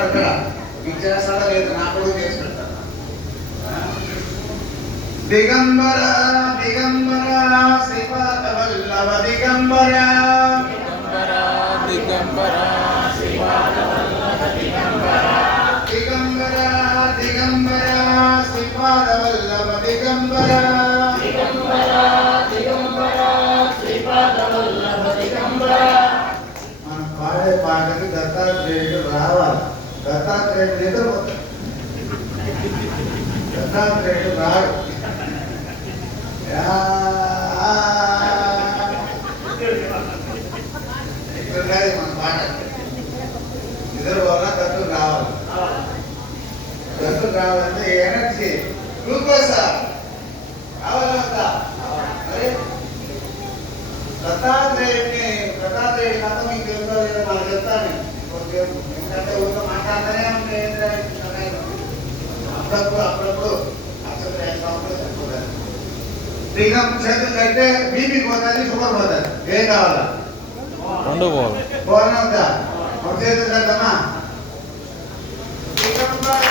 పెట్టడా మీకు చేస్తాడా లేదు నాకు కూడా చేసి పెడతాను. దిగంబర దిగంబర శ్రీపాద వల్లభ దిగంబర దిగంబర శ్రీపాద వల్లభ దిగంబర దిగంబర దిగంబర శ్రీపాద వల్లభ దిగంబర దిగంబర దిగంబర శ్రీపాద వల్లభ దిగంబర. మనం పాడే పాటకి దత్తాత్రేయుడు రావాలి. దత్తాత్రేయుడు నిద్రపోతాడు, దత్తాత్రేయుడు రాడు. ఇక్కడ మన పాట నిద్రపోవాలా, దత్తులు రావాలి. దత్తులు రావాలంటే ఎనర్జీ గ్లూకోజా కావాలంతా. మరి దత్తాత్రేయుడిని దత్తాత్రేయుడి కథ మీకు తెలుసో లేదో నాకు చెప్తాను. ఎందుకంటే ఊళ్ళో మాట్లాడుతూనే ఉంటాయి. అప్పుడప్పుడు దిగం చేతులు కట్టే బీపీ పోతుంది, షుగర్ పోతుంది. ఏం కావాలా? రెండు పోవాలి. పోనా చేతులు కట్టమ్మా. దిగంబర